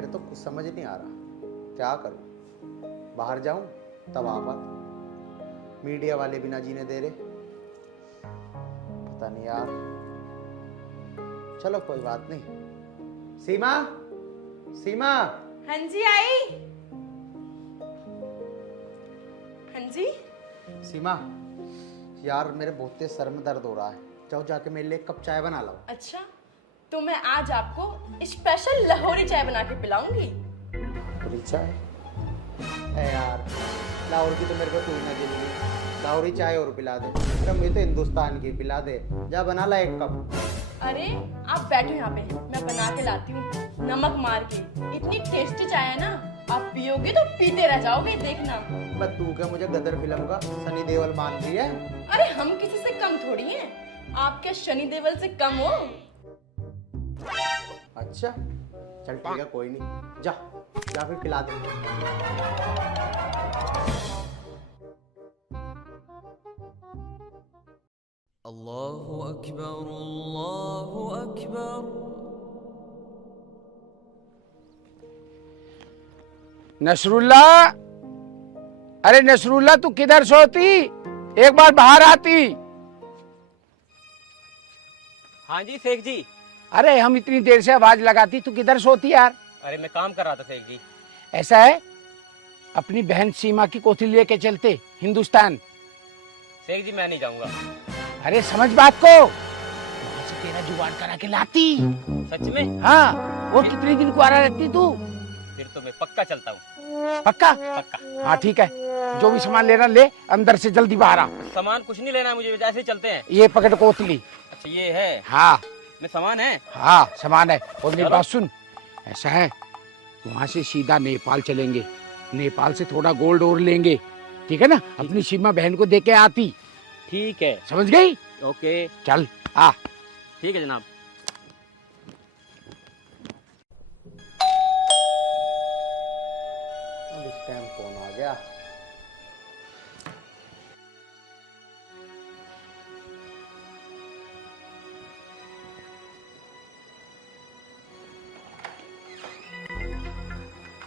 मेरे तो कुछ समझ नहीं आ रहा, क्या करूं? बाहर जाऊं तब आफत, मीडिया वाले भी ना जीने दे रहे। पता नहीं यार, चलो कोई बात नहीं। सीमा, सीमा। हाँ जी आई। हाँ जी। सीमा यार, मेरे बहुत तेज सर में दर्द हो रहा है, जाओ जाके मेरे लिए एक कप चाय बना लो। अच्छा, तो मैं आज आपको स्पेशल लाहौरी चाय बना के पिलाऊंगी। लाहौरी चाय? यार लाहौर की तो मेरे को कोई ना जल्दी, लाहौरी चाय और पिला दे। अरे मुझे तो हिंदुस्तान की पिला दे, जा बना ला एक कप। अरे आप बैठो यहाँ पे, मैं बना के लाती हूँ नमक मार के। इतनी टेस्टी चाय है ना, आप पियोगे तो पीते रह जाओगे, देखना। बस तू क्या मुझे गदर फिल्म का सनी देओल मान रही है? अरे हम किसी से कम थोड़ी हैं, आप क्या शनि देओल से कम हो? अच्छा चल ठीक है, कोई नहीं, जा जा फिर पिला दे। अल्लाहु अकबर, अल्लाहु अकबर। नसरुल्ला, अरे नसरुल्ला तू किधर सोती? एक बार बाहर आती। हाँ जी शेख जी। अरे हम इतनी देर से आवाज लगाती, तू किधर सोती यार? अरे मैं काम कर रहा था शेख जी। ऐसा है, अपनी बहन सीमा की कोठी लेके चलते हिंदुस्तान। शेख जी मैं नहीं जाऊंगा। अरे समझ बात को, वहां से तेरा जुगाड़ करा के लाती। सच में? हाँ, वो कितने दिन कुआरा रहती तू? फिर तो मैं पक्का चलता हूँ। पक्का? पक्का। हाँ ठीक है, जो भी सामान लेना ले, अंदर से जल्दी बाहर आ। सामान कुछ नहीं लेना है मुझे, ऐसे ही चलते हैं। ये पकड़ कोतली। अच्छा ये है? हाँ में सामान है? हाँ सामान है। और मेरी चलो। बात सुन, ऐसा है वहां से सीधा नेपाल चलेंगे, नेपाल से थोड़ा गोल्ड और लेंगे, ठीक है ना? अपनी सीमा बहन को दे के आती। ठीक है। समझ गई? ओके चल आ। ठीक है जनाब। अब इस टाइम कौन आ गया?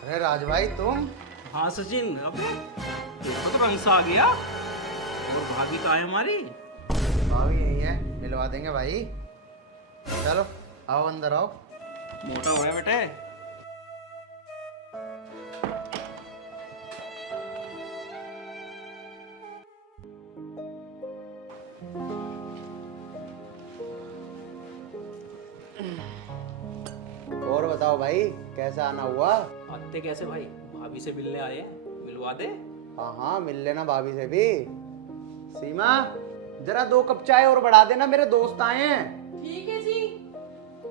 अरे राज भाई तुम? हाँ सचिन, अब देखो तो रंग सा आ गया। और भाभी कहाँ है हमारी? भाभी यही है, मिलवा देंगे भाई। चलो आओ अंदर आओ। मोटा हो गया बेटे। और बताओ भाई, कैसा आना हुआ? आते कैसे भाई? भाभी से मिलने आए हैं, मिलवा दे। हाँ हाँ, मिल लेना भाभी से भी। सीमा जरा 2 कप चाय और बढ़ा देना, मेरे दोस्त आए हैं। ठीक है जी।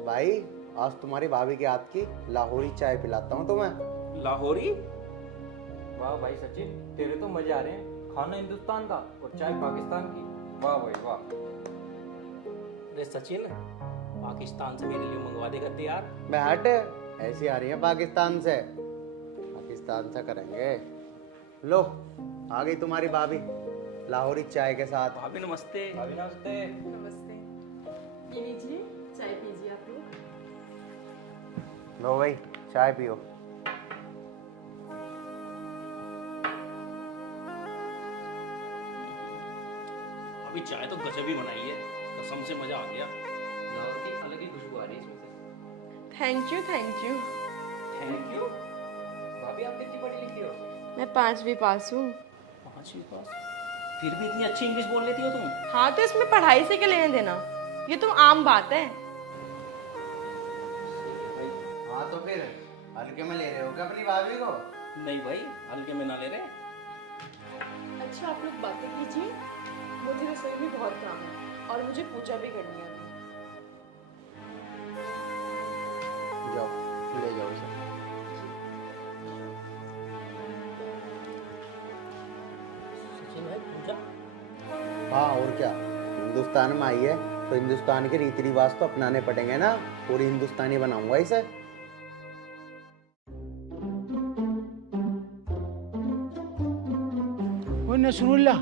भाई आज तुम्हारी भाभी के हाथ की लाहौरी चाय पिलाता हूँ तुम्हें। लाहौरी? वाह भाई सचिन, तेरे तो मजे आ रहे हैं। खाना हिंदुस्तान का और चाय पाकिस्तान की। वाह भाई वाह। अरे सचिन, पाकिस्तान से मेरे लिए मंगवा देगा यार। मैं हट, ऐसी आ रही है पाकिस्तान से, पाकिस्तान से करेंगे। लो आ गई तुम्हारी भाभी लाहौरी चाय के साथ। भाभी नमस्ते। भाभी नमस्ते। नमस्ते। ये लीजिए चाय, पीजिए आप लोग। लो भाई चाय पियो। अभी चाय तो गजब ही बनाई है, कसम से मजा आ गया। लाहौर की अलग ही खुशबू आ रही है इसमें से। Thank you thank you. Thank you. भाभी आप कितनी पढ़ी लिखी हो? मैं 5वीं पास हूँ। 5वीं पास? फिर भी इतनी अच्छी इंग्लिश बोल लेती हो तुम। हाँ तो इसमें पढ़ाई से क्या लेने देना, ये तो आम बात है। हाँ तो फिर हल्के में ले रहे हो क्या अपनी भाभी को? नहीं भाई, हल्के में ना ले रहे। अच्छा आप लोग बातें कीजिए, मुझे रसोई में बहुत काम है और मुझे पूजा भी करनी है। जाओ ले जाओ इसे। सचिन भाई पूजा? हाँ और क्या, हिंदुस्तान में आई है तो हिंदुस्तान के रीति रिवाज तो अपनाने पड़ेंगे ना। पूरी हिंदुस्तानी बनाऊंगा इसे। ओ नसरुल्ला,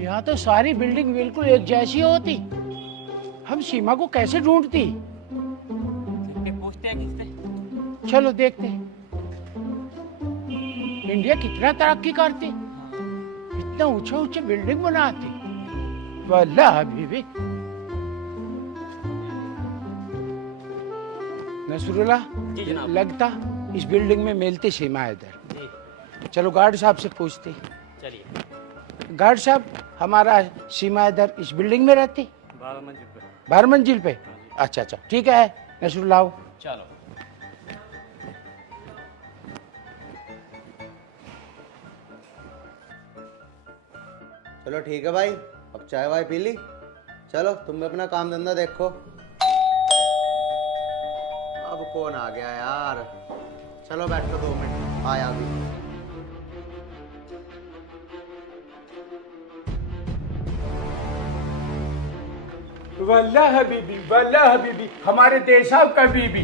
यहाँ तो सारी बिल्डिंग बिल्कुल एक जैसी होती, हम सीमा को कैसे ढूंढती? पूछते हैं किससे? चलो देखते हैं इंडिया कितना तरक्की करती, इतना ऊंचे ऊंचे बिल्डिंग बनाती। वल्लाह हबीबी। नसरुल्लाह, जी जनाब। लगता इस बिल्डिंग में मिलती सीमा हैदर। चलो गार्ड साहब से पूछते। चलिए। गार्ड साहब, हमारा सीमा हैदर इस बिल्डिंग में रहती? 12 मंजिल पे। 12 मंजिल पे? अच्छा अच्छा, ठीक है। नसरुल्लाह आओ। चलो। चलो ठीक है भाई, अब चाय वाय पी ली। चलो तुम भी अपना काम धंधा देखो। अब कौन आ गया यार? चलो बैठो 2 मिनट, आया अभी। वल्लाह हबीबी, हमारे देश का बीबी।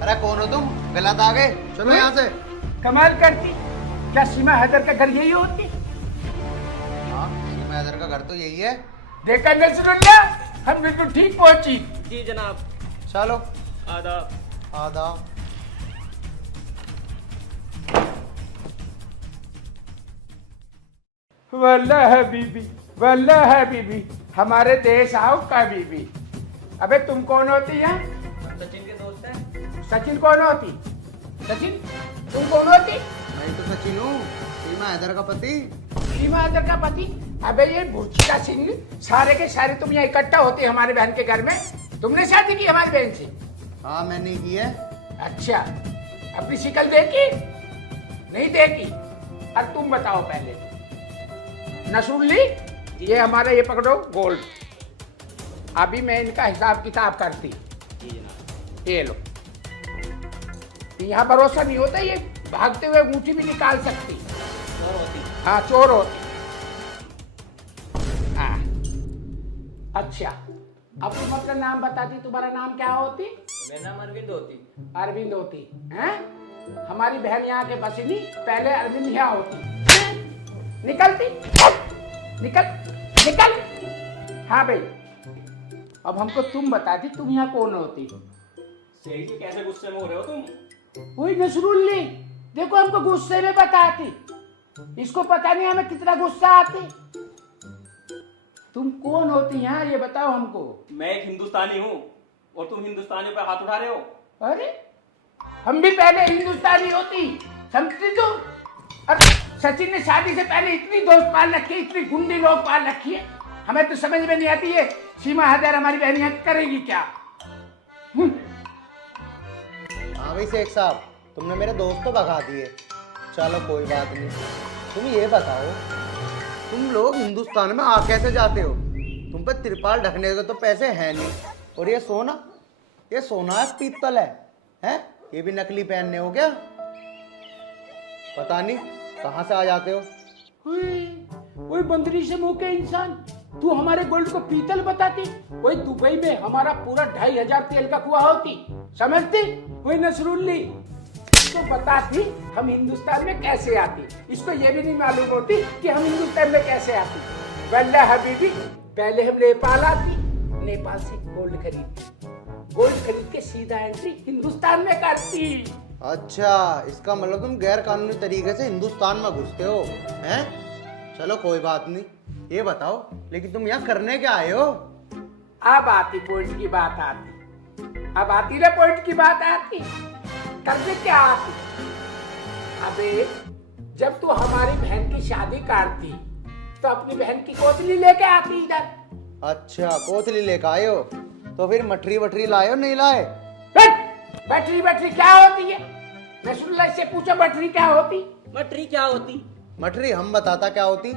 अरे कौन हो तुम? गलत आ गए, चलो यहाँ से। कमाल करती, क्या सीमा हैदर का घर यही होती? हाँ, सीमा हैदर का घर तो यही है। देखा नसरुल्लाह, हम बिल्कुल ठीक पहुंची। जी जनाब। चलो आदाब। आदाब। वल्लाह हबीबी, हमारे देश आओ का बीबी। अबे तुम कौन होती है? सचिन के दोस्त हैं। सचिन कौन होती? सचिन तुम कौन होती? मैं तो सचिन हूँ, सीमा हैदर का पति। सीमा हैदर का पति? अबे ये भूचिका सिंह, सारे के सारे तुम यहाँ इकट्ठा होते हमारे बहन के घर में। तुमने शादी की हमारी बहन से? हाँ मैंने की है। अच्छा, अपनी शिक्ल देखी? नहीं देखी? अब तुम बताओ पहले। नसरुल्ली, ये हमारा ये पकड़ो गोल्ड। अभी मैं इनका हिसाब किताब करती। जी जनाब। ये लो। यहाँ भरोसा नहीं होता, ये भागते हुए अंगूठी भी निकाल सकती। और होती। हाँ चोर होती। हाँ अच्छा, अब तुम अपना नाम बताती, तुम्हारा नाम क्या होती? मेरा नाम अरविंद होती। अरविंद होती हैं? हमारी बहन यहाँ के बसी नहीं, पहले अरविंद यहाँ होती। निकलती, निकल निकल। हाँ भाई, अब हमको तुम बताती, तुम यहाँ कौन होती? सही से कैसे गुस्से में हो रहे हो तुम? वही नसरुल्ली, देखो हमको गुस्से में बताती, इसको पता नहीं हमें कितना गुस्सा आती। तुम कौन होती यहाँ, ये बताओ हमको। मैं एक हिंदुस्तानी हूँ और तुम हिंदुस्तानियों पे हाथ उठा रहे हो। अरे हम भी पहले हिंदुस्तानी होती, समझती तुम? अरे सचिन ने शादी से पहले इतनी दोस्त पाल रखी है, इतनी गुंडी लोग पाल रखी है, हमें तो समझ में नहीं आती है सीमा हैदर हमारी बहन यहाँ करेगी क्या। हाँ भाई शेख साहब, तुमने मेरे दोस्त तो भगा दिए। चलो कोई बात नहीं, तुम ये बताओ, तुम लोग हिंदुस्तान में आ कैसे जाते हो? तुम पे तिरपाल ढकने के तो पैसे हैं नहीं, और ये सोना है पीतल है? ये भी नकली पहनने हो क्या? पता नहीं कहाँ से आ जाते हो। वही बंदरी से मुंह के इंसान, तू हमारे गोल्ड को पीतल बताती, वही दुबई में हमारा पूरा 2500 तेल का कुआं होती, समझती? वही नसरुल्ली, इसको बताती हम हिंदुस्तान में कैसे आती, इसको ये भी नहीं मालूम होती कि हम हिंदुस्तान में कैसे आती। वल्लाह हबीबी, पहले हम नेपाल आती, नेपाल से गोल्ड खरीद के सीधा एंट्री हिंदुस्तान में करती। अच्छा, इसका मतलब तुम गैर कानूनी तरीके से हिंदुस्तान में घुसते हो, हैं? चलो कोई बात नहीं, ये बताओ लेकिन तुम यहाँ करने क्या आए हो? अब आती पॉइंट की बात आती, अब आती ना पॉइंट की बात आती। करने क्या आती? अबे जब तू हमारी बहन की शादी करती तो अपनी बहन की कोतली लेके आती इधर। अच्छा, कोतली लेकर आए हो, तो फिर मठरी वठरी लाए हो नहीं लाए? बैटरी क्या होती है? नसरुल्लाह से पूछो बैटरी क्या होती? मटरी क्या होती? मठरी हम बताता क्या होती।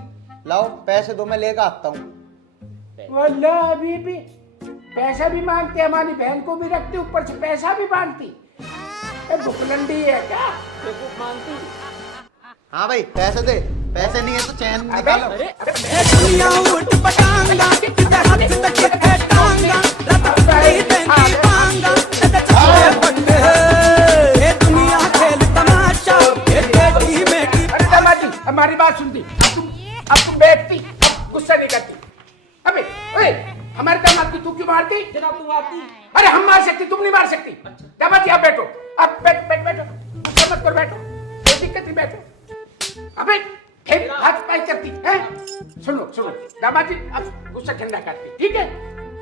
लाओ पैसे दो, मैं लेकर आता हूँ। वल्लाह हबीबी, पैसा भी मांगते, हमारी बहन को भी रखती, ऊपर से पैसा भी मांगती। भुखलंडी है क्या? बेवकूफ मानती। हाँ भाई पैसे दे, पैसे नहीं है तो चैन निकालो। अरे दुनिया उठ पटांगा किधर हाथ तक है टांगा रतई देंगी पांगा चले बंदे ये दुनिया खेल तमाशा ये टेढ़ी मेढ़ी। अरे दामाजी, हमारी बात सुनती, अब तुम बैठती, अब गुस्सा नहीं करती। अबे ओए, हमारे दामाद की तू क्यों मारती? जनाब तू मारती। अरे हम मार सकती, तुम नहीं मार सकती। दामाद जी आप बैठो, आप बैठो, मत कर, बैठो, कोई दिक्कत नहीं, बैठो। अबे फिर हाथ पाई करती है। सुनो दामाद जी, अब गुस्सा ठंडा करती, ठीक है?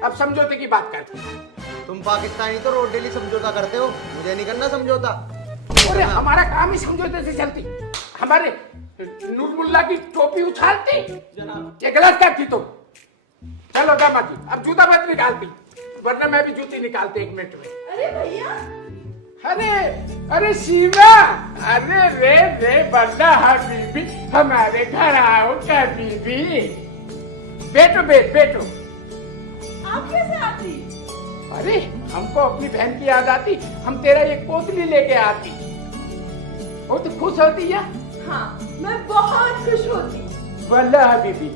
अब समझौते की बात करते। तुम पाकिस्तानी तो रोड डेली समझौता करते हो, मुझे नहीं करना समझौता। अरे हमारा काम ही समझौते से चलती। हमारे नूरमुल्ला की टोपी उछालती, ये गलत करती तुम। चलो दामाद जी, अब जूता मत निकालती, वरना मैं भी जूती निकालती 1 मिनट में। अरे भैया, अरे सीमा, अरे रे बंदा हबीबी, हमारे घर आओ कभी। बैठो। आप कैसे आती? अरे हमको अपनी बहन की याद आती, हम तेरा एक पोतली लेके आती। वो तो खुश होती है। हाँ, मैं बहुत खुश होती। वल्लाह हबीबी,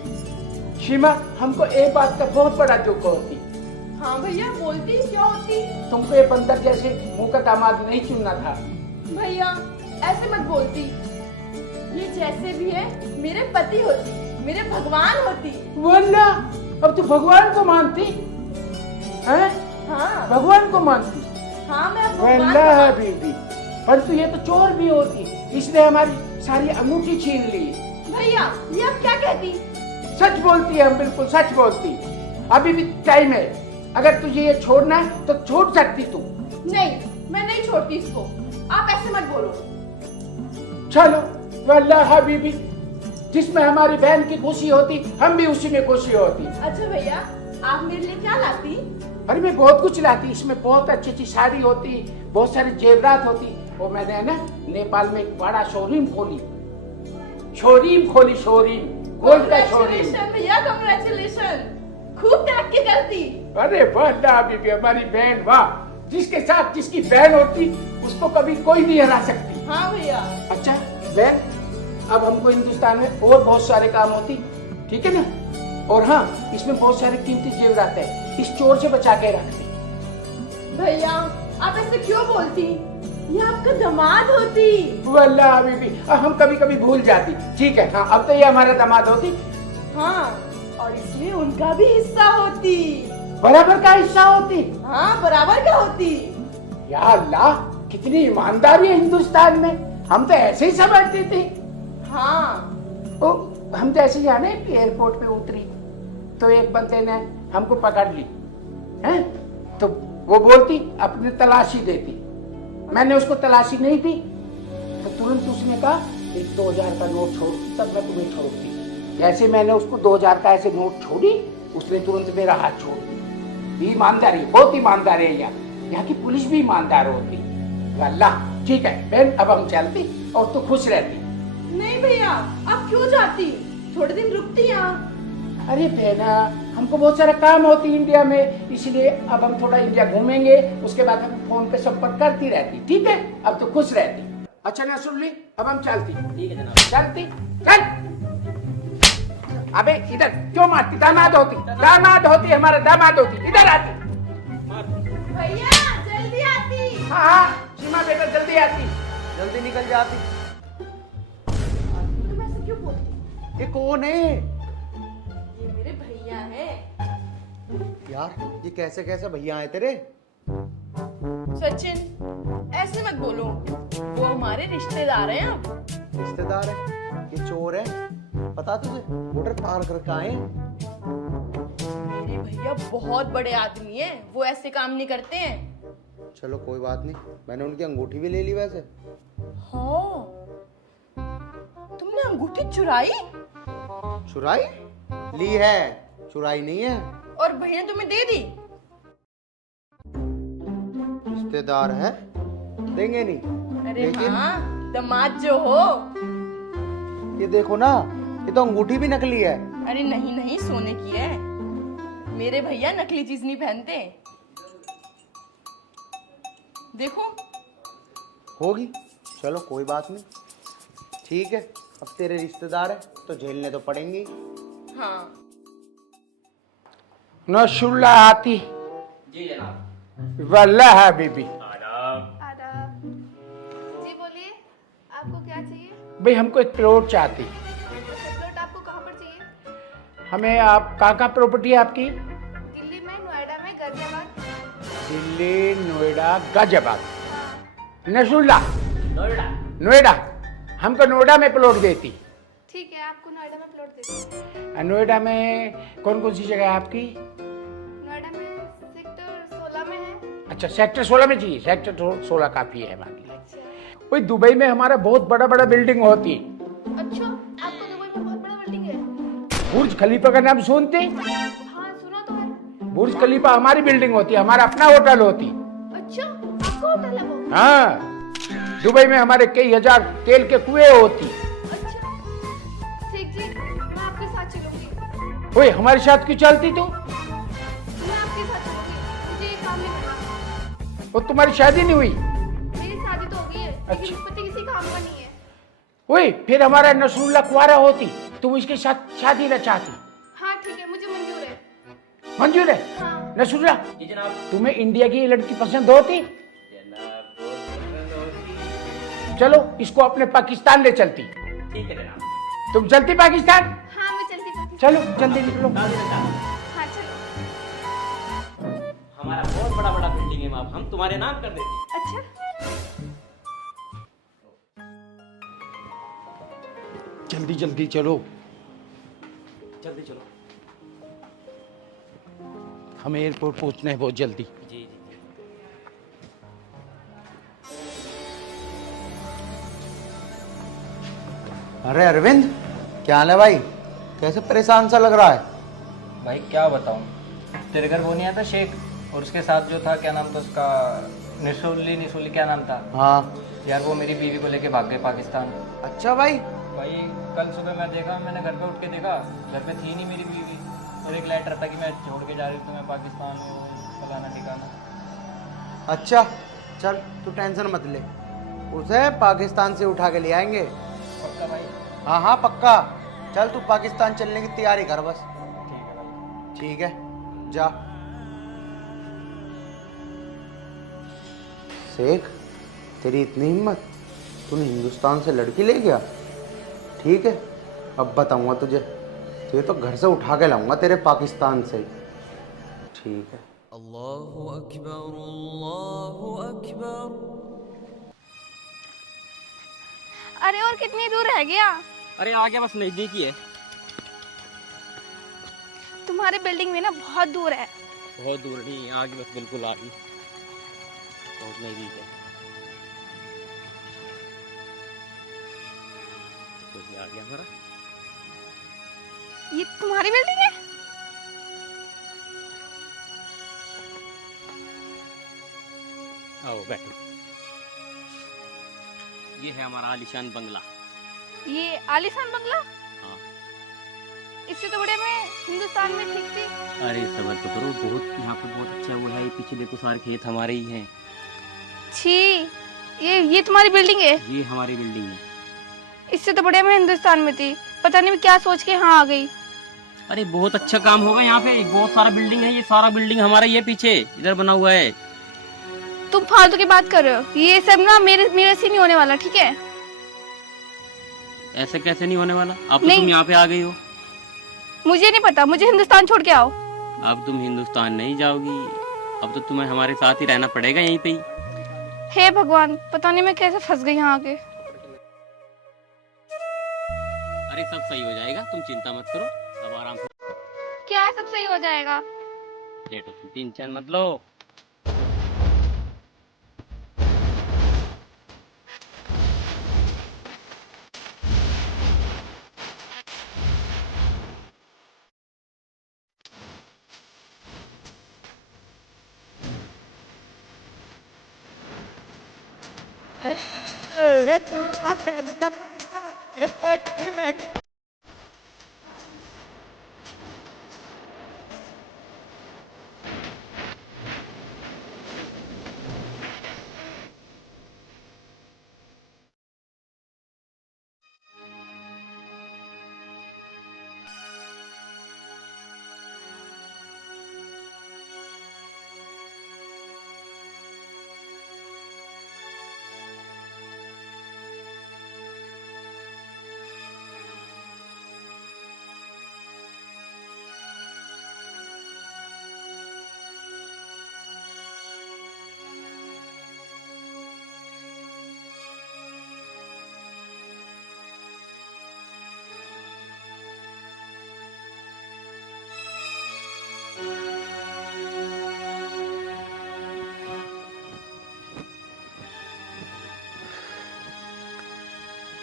सीमा हमको एक बात का बहुत बड़ा दुख होती। हाँ भैया, बोलती क्या होती? तुमको ये बंदर जैसे मुंह का दामाद नहीं चुनना था। भैया ऐसे मत बोलती, ये जैसे भी है मेरे पति होती, मेरे भगवान होती। वल्लाह, अब तू भगवान को मानती हैं? हाँ भगवान को मानती? हाँ, मैं भगवान को वल्लाह मानती। हबीबी, परंतु ये तो चोर भी होती, इसने हमारी सारी अंगूठी छीन ली। भैया ये आप क्या कहती? सच बोलती है, हम बिल्कुल सच बोलती। अभी भी टाइम है, अगर तुझे ये छोड़ना है तो छोड़ सकती तू। नहीं, मैं नहीं छोड़ती इसको, आप ऐसे मत बोलो। चलो वल्लाह हबीबी, जिसमें हमारी बहन की खुशी होती हम भी उसी में खुशी होती। अच्छा भैया, आप मेरे लिए क्या लाती? अरे मैं बहुत कुछ लाती, इसमें बहुत अच्छी साड़ी होती, बहुत सारी जेवरात होती। और मैंने है ना नेपाल में एक बड़ा शोरूम खोली, गोल्ड का शोरूम। Congratulations भैया, कांग्रेचुलेशन, खूब तरक्की करती। अरे वल्लाह हबीबी, हमारी बहन, वाह, जिसके साथ जिसकी बहन होती उसको कभी कोई नहीं हरा सकती। हाँ भैया। अच्छा बहन, अब हमको हिंदुस्तान में और बहुत सारे काम होती, ठीक है ना? और हाँ, इसमें बहुत सारे कीमती जेवरात है, इस चोर से बचा के रखते। भैया आप ऐसे क्यों बोलती? ये आपका दामाद होती। वल्लाह हबीबी, हम कभी कभी भूल जाती। ठीक है, हाँ, अब तो ये हमारा दामाद होती। हाँ, और इसमें उनका भी हिस्सा होती। बराबर का हिस्सा होती। हाँ, बराबर का होती। या अल्लाह, कितनी ईमानदारी है हिंदुस्तान में, हम तो ऐसे ही समझते थे। हाँ ओ, हम जैसे जाने एयरपोर्ट पे उतरी तो एक बंदे ने हमको पकड़ ली, हैं? तो वो बोलती अपनी तलाशी देती, मैंने उसको तलाशी नहीं दी, तो तुरंत उसने कहा एक 2000 का नोट छोड़, तब मैं तुम्हें छोड़ती। जैसे मैंने उसको 2000 का ऐसे नोट छोड़ी, उसने तुरंत मेरा हाथ छोड़ दिया। ईमानदारी, बहुत ईमानदार है यहाँ की पुलिस भी ईमानदार होती। वल्लाह, ठीक है बहन, अब हम चलती और तू खुश रहती। नहीं भैया, आप क्यों जाती? थोड़े दिन रुकती यहाँ। अरे बहना, हमको बहुत सारा काम होती इंडिया में, इसलिए अब हम थोड़ा इंडिया घूमेंगे, उसके बाद हम फोन पे संपर्क करती रहती, ठीक है? अब तो खुश रहती। अच्छा नसरुल्ली, अब हम चलती। ठीक है जनाब। चलती, चल। अबे इधर क्यों मारती? दामाद होती, हमारा दामाद होती, इधर आती। भैया जल्दी आती। हाँ, सीमा बेटा जल्दी आती। जल्दी निकल जाती। तुम ऐसे क्यों बोलती? ये कौन है? ये मेरे भैया हैं। यार ये कैसे कैसे भैया आए तेरे? सचिन ऐसे मत बोलो, वो हमारे रिश्तेदार हैं। अब रिश्तेदार है? ये चोर है, पता तुझे? बॉर्डर पार करके आए हैं। मेरे भैया बहुत बड़े आदमी हैं, वो ऐसे काम नहीं करते हैं। चलो कोई बात नहीं, मैंने उनकी अंगूठी भी ले ली वैसे। हाँ, तुमने अंगूठी चुराई? चुराई? ली है, चुराई नहीं है। और भैया ने तुम्हें दे दी? रिश्तेदार है, देंगे नहीं। अरे लेकिन हाँ, दामाद जो हो। ये देखो ना, ये तो अंगूठी भी नकली है। अरे नहीं नहीं, सोने की है। मेरे भैया नकली चीज नहीं पहनते। देखो। होगी, चलो कोई बात नहीं, ठीक है। अब तेरे रिश्तेदार है तो झेलने तो पड़ेंगे। हाँ नसरुल्ला आती। जी जनाब। वल्लाह हबीबी, आदाब। जी बोलिए, आपको क्या चाहिए? भाई हमको एक प्लॉट चाहती। अच्छा, प्लॉट आपको कहाँ पर चाहिए? हमें, आप कहाँ प्रॉपर्टी है आपकी? दिल्ली दिल्ली, नोएडा, गाजियाबाद, हाँ नसरुल्ला, नोएडा। हमको नोएडा में प्लॉट देती। ठीक है, आपको नोएडा में प्लॉट देती हूँ। नोएडा में कौन कौन सी जगह है आपकी? नोएडा में सेक्टर 16 में है। अच्छा, सेक्टर 16 में चाहिए। सेक्टर 16 काफी है हमारे लिए। अच्छा वही दुबई में हमारा बहुत बड़ा बड़ा बिल्डिंग होती। अच्छा, आपको दुबई में बहुत बड़ा बिल्डिंग है? बुर्ज खलीफा का नाम सुनते? हाँ सुना तो है। बुर्ज खलीफा हमारी बिल्डिंग होती, हमारा अपना होटल होती। अच्छा, आपका होटल है वो? हाँ, दुबई में हमारे कई हजार तेल के कुएं होती। अच्छा ठीक जी, मैं आपके साथ चलूंगी। ओए, हमारे साथ क्यों चलती तू? मैं आपके साथ चलूंगी, मुझे ये काम नहीं करना। वो तुम्हारी शादी नहीं हुई? मेरी शादी तो हो गई है, अच्छा। लेकिन पति किसी काम का नहीं है। ओए, फिर हमारा नसरुल्ला कुंवारा होती, तुम इसके साथ शादी न चाहती? हाँ ठीक है, मुझे मंजूर है। मंजूर है? हाँ। नसरुल्ला, जी जनाब। तुम्हें इंडिया की ये लड़की पसंद होती? जनाब बहुत पसंद होती। चलो, इसको अपने पाकिस्तान ले चलती। ठीक है जनाब। तुम चलती पाकिस्तान? हाँ मैं चलती पाकिस्तान। चलो जल्दी निकलो। हाँ चलो। हमारा बहुत बड़ा बड़ा बिल्डिंग है बाप, हम तुम्हारे नाम कर देते। अच्छा जल्दी जल्दी चलो, जल्दी चलो। हमें एयरपोर्ट पहुंचना है बहुत जल्दी। जी जी। अरे अरविंद, क्या हाल है भाई? कैसे परेशान सा लग रहा है? भाई क्या बताऊं, तेरे घर वो नहीं आता शेख, और उसके साथ जो था, क्या नाम था उसका, निसोली क्या नाम था हाँ। यार, वो मेरी बीवी को लेके भाग गए पाकिस्तान। अच्छा भाई। भाई कल सुबह मैं देखा, मैंने घर पे उठ के देखा, घर पे थी नहीं मेरी बीवी, और एक लेटर था कि मैं छोड़ के जा रही हूँ, मैं पाकिस्तान में हूँ, फलाना ठिकाना। अच्छा चल, तू टेंशन मत ले, उसे पाकिस्तान से उठा के ले आएंगे। पक्का भाई? हाँ हाँ पक्का। चल तू पाकिस्तान चलने की तैयारी कर बस। ठीक है भाई। ठीक है, जा। शेख, तेरी इतनी हिम्मत, तूने हिंदुस्तान से लड़की ले गया? ठीक है, अब बताऊंगा तुझे, तुझे तो घर से उठा के लाऊंगा तेरे पाकिस्तान से। ठीक है। अल्लाहु अकबर, अल्लाहु अकबर। अरे और कितनी दूर रह गया? अरे आ गया, बस नजदीक ही है। तुम्हारी बिल्डिंग में ना बहुत दूर है। बहुत दूर नहीं, आ गई, बस बिल्कुल आ गई, बहुत नजदीक है। तो ये आ गया हमारा। ये तुम्हारी बिल्डिंग है? आओ बैठो। ये है हमारा आलीशान बंगला। ये आलीशान बंगला? हाँ। इससे तो बड़े मैं हिंदुस्तान में ठीक थी। अरे सबर तो करो, बहुत यहाँ पे बहुत अच्छा वो है, ये पीछे देखो सारे खेत हमारे ही हैं। छी, ये तुम्हारी बिल्डिंग है? ये हमारी बिल्डिंग है। इससे तो बड़े मैं हिंदुस्तान में थी, पता नहीं मैं क्या सोच के यहाँ आ गई। अरे बहुत अच्छा काम होगा यहाँ पे, बहुत सारा बिल्डिंग है, ये सारा बिल्डिंग हमारा ही है, पीछे इधर बना हुआ है। तुम फालतू की बात कर रहे हो, ये सब ना मेरे से नहीं होने वाला, ठीक है? ऐसे कैसे नहीं होने वाला? अब तो नहीं। तुम यहाँ पे आ गई हो। मुझे नहीं पता, मुझे हिंदुस्तान छोड़ के आओ। अब तुम हिंदुस्तान नहीं जाओगी, अब तो तुम्हें हमारे साथ ही रहना पड़ेगा यहीं पे ही। हे भगवान, पता नहीं मैं कैसे फंस गई यहाँ आके। अरे सब सही हो जाएगा, तुम चिंता मत करो, अब आराम से क्या सब सही हो जाएगा? लेटो, तुम टेंशन मत लो।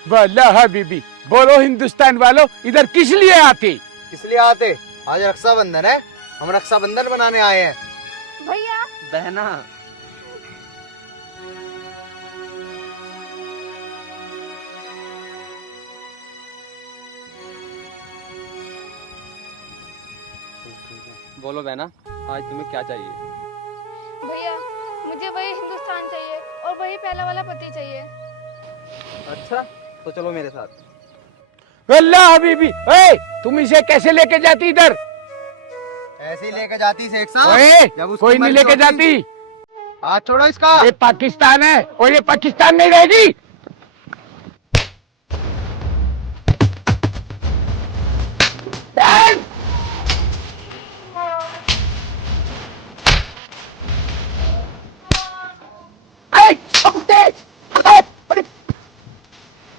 वाला हबीबी, बोलो हिंदुस्तान वालों, इधर किस लिए आते? किस लिए आते? आज रक्षाबंधन है, हम रक्षाबंधन बनाने आए हैं। भैया बहना बोलो बहना, आज तुम्हें क्या चाहिए? भैया मुझे वही हिंदुस्तान चाहिए और वही पहला वाला पति चाहिए। अच्छा, तो चलो मेरे साथ। वाला हबीबी, ए, तुम इसे कैसे लेके जाती इधर? ऐसे ही लेके जाती शेख साहब। ओए, जब उसकी कोई नहीं मर्जी लेके होती। जाती। हाथ छोड़ो इसका। ये पाकिस्तान है और ये पाकिस्तान नहीं रहेगी।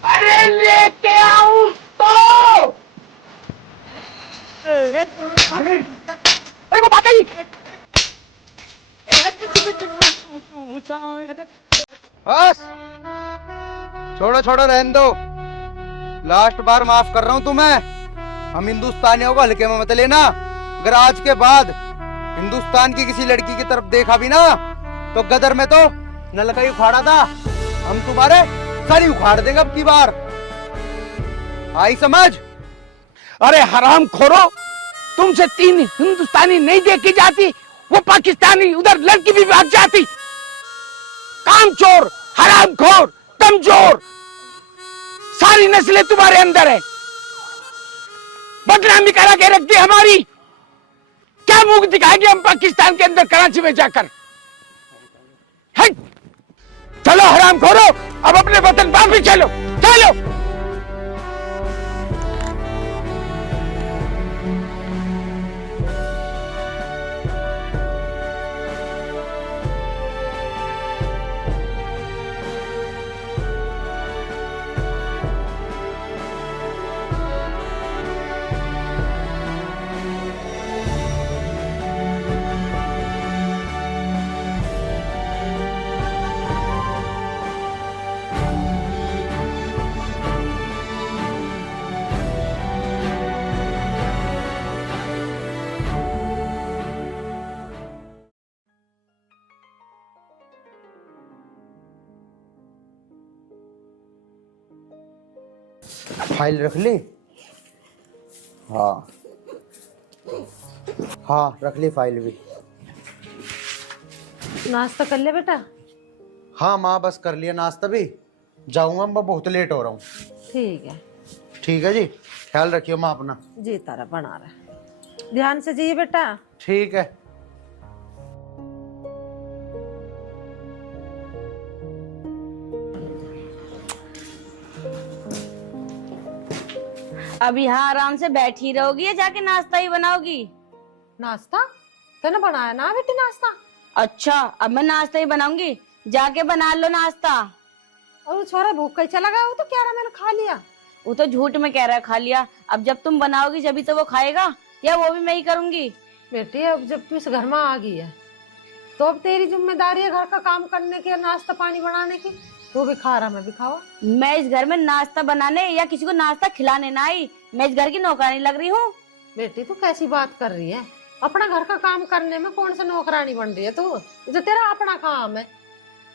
अरे लेके आऊं तो अरे को बात ही बस छोड़ो छोड़ो, रहने दो। लास्ट बार माफ कर रहा हूँ तुम्हें। हम हिंदुस्तानियों को हल्के में मत लेना। अगर आज के बाद हिंदुस्तान की किसी लड़की की तरफ देखा भी ना, तो गदर में तो नलका ही उखाड़ा था, हम तुम्हारे सर ही उखाड़ देंगे अब की बार। आई समझ? अरे हराम खोरो, तुमसे 3 हिंदुस्तानी नहीं देखी जाती, वो पाकिस्तानी उधर लड़की भी भाग जाती। कामचोर, हरामखोर, कमजोर, सारी नस्लें तुम्हारे अंदर है। बदनामी करा के रख दी हमारी। क्या मुंह दिखाएंगे हम पाकिस्तान के अंदर, कराची में जाकर? है? चलो हरामखोरो, अब अपने वतन वापस चलो, चलो। फाइल रख ली? हाँ हाँ, रख ली फाइल भी। नाश्ता कर ले बेटा। हाँ माँ, बस कर लिया नाश्ता भी। जाऊंगा, मैं बहुत लेट हो रहा हूँ। ठीक है ठीक है जी, ख्याल रखियो माँ अपना। जी, तारा बना रहा, ध्यान से जी बेटा। ठीक है। अब यहाँ आराम से बैठी रहोगी या जाके नाश्ता ही बनाओगी? नाश्ता तूने बनाया ना बेटी नाश्ता? अच्छा, अब मैं नाश्ता ही बनाऊंगी, जाके बना लो नाश्ता। और वो छोरा भूख कहीं चला गया, वो तो कह रहा मैंने खा लिया। वो तो झूठ में कह रहा है खा लिया। अब जब तुम बनाओगी जब तो वो खाएगा, या वो भी मैं ही करूंगी? बेटी अब जब तू इस घर में आ गई है तो अब तेरी जिम्मेदारी है घर का काम करने की, नाश्ता पानी बनाने की। तू भी खा रहा, मैं भी खावा। मैं इस घर में नाश्ता बनाने या किसी को नाश्ता खिलाने ना आई, मैं इस घर की नौकरानी लग रही हूँ। बेटी तू कैसी बात कर रही है? अपना घर का काम करने में कौन सा नौकरानी बन रही है तू? जो तेरा अपना काम है।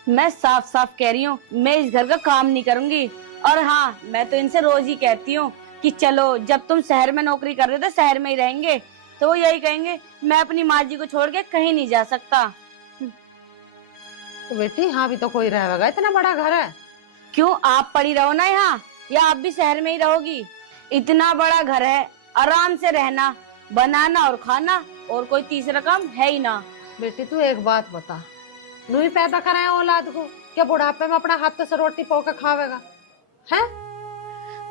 मैं साफ साफ कह रही हूँ, मैं इस घर का काम नहीं करूंगी। और हाँ, मैं तो इनसे रोज ही कहती हूँ कि चलो, जब तुम शहर में नौकरी कर रहे थे शहर में ही रहेंगे, तो वो यही कहेंगे मैं अपनी माँ जी को छोड़ के कहीं नहीं जा सकता। तो बेटी यहाँ भी तो कोई रहेगा, इतना बड़ा घर है। क्यों, आप पड़ी रहो ना यहाँ, या आप भी शहर में ही रहोगी? इतना बड़ा घर है, आराम से रहना, बनाना और खाना, और कोई तीसरा काम है ही ना। बेटी तू एक बात बता, नू ही पैदा कराए औलाद को, क्या बुढ़ापे में अपना हाथ से रोटी पो के खावेगा है?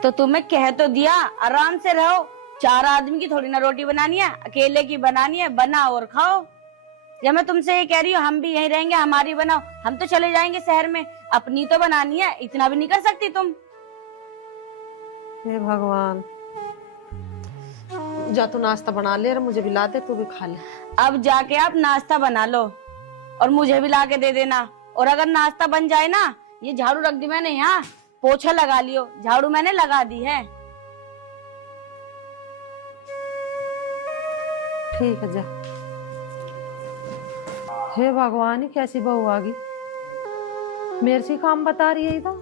तो तुम्हें कह तो दिया आराम से रहो, 4 आदमी की थोड़ी ना रोटी बनानी है, अकेले की बनानी है, बना और खाओ। या मैं तुमसे ये कह रही हूँ हम भी यहीं रहेंगे, हमारी बनाओ, हम तो चले जाएंगे शहर में, अपनी तो बनानी है, इतना भी नहीं कर सकती तुम? हे भगवान, जा तू नाश्ता बना ले और मुझे भी ला दे, तू भी खा ले। अब जाके आप नाश्ता बना लो और मुझे भी ला के दे देना। और अगर नाश्ता बन जाए ना, ये झाड़ू रख दी मैंने यहाँ, पोछा लगा लियो, झाड़ू मैंने लगा दी है। ठीक है जा। हे भगवान, कैसी बहू आ गई, मेरे से काम बता रही है। तो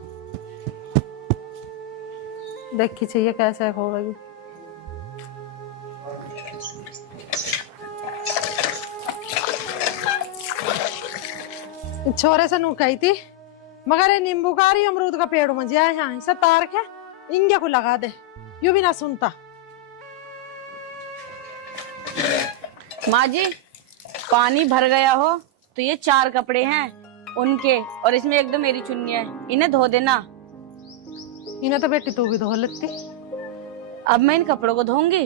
देखी चाहिए कैसे होगा। छोरे से नू कही थी मगर ये नींबू का रही अमरूद का पेड़ में जाए यहाँ से तार के इंगे को लगा दे, यू भी ना सुनता। माँ जी, पानी भर गया हो तो ये 4 कपड़े हैं उनके, और इसमें 1-2 मेरी चुन्नी है, इन्हें धो देना। इन्हें तो बेटी तू भी धो लेती। अब मैं इन कपड़ों को धोऊंगी,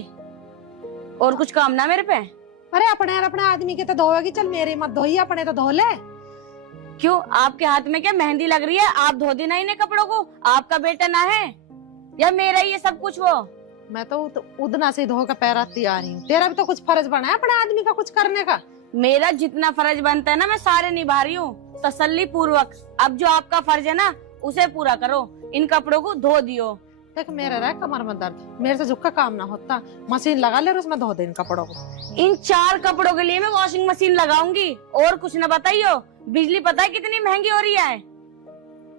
और कुछ काम ना मेरे पे। अरे अपने आदमी के तो धोएगी, चल मेरे मत धोई, अपने तो धो ले। क्यों, आपके हाथ में क्या मेहंदी लग रही है? आप धो देना इन्हें कपड़ों को, आपका बेटा ना है या मेरा ही है सब कुछ? वो मैं तो उदना से धो कर पैराती आ रही हूँ, तेरा भी तो कुछ फर्ज बना है अपने आदमी का कुछ करने का। मेरा जितना फर्ज बनता है ना, मैं सारे निभा रही हूँ तसल्ली पूर्वक। अब जो आपका फर्ज है ना, उसे पूरा करो, इन कपड़ों को धो दियो। देख मेरा रहा कमर में दर्द, मेरे से झुक का काम ना होता, मशीन लगा ले और उसमें धो दे इन कपड़ों को। इन 4 कपड़ों के लिए मैं वॉशिंग मशीन लगाऊंगी, और कुछ न बताइयो। बिजली पता है कितनी महंगी हो रही है,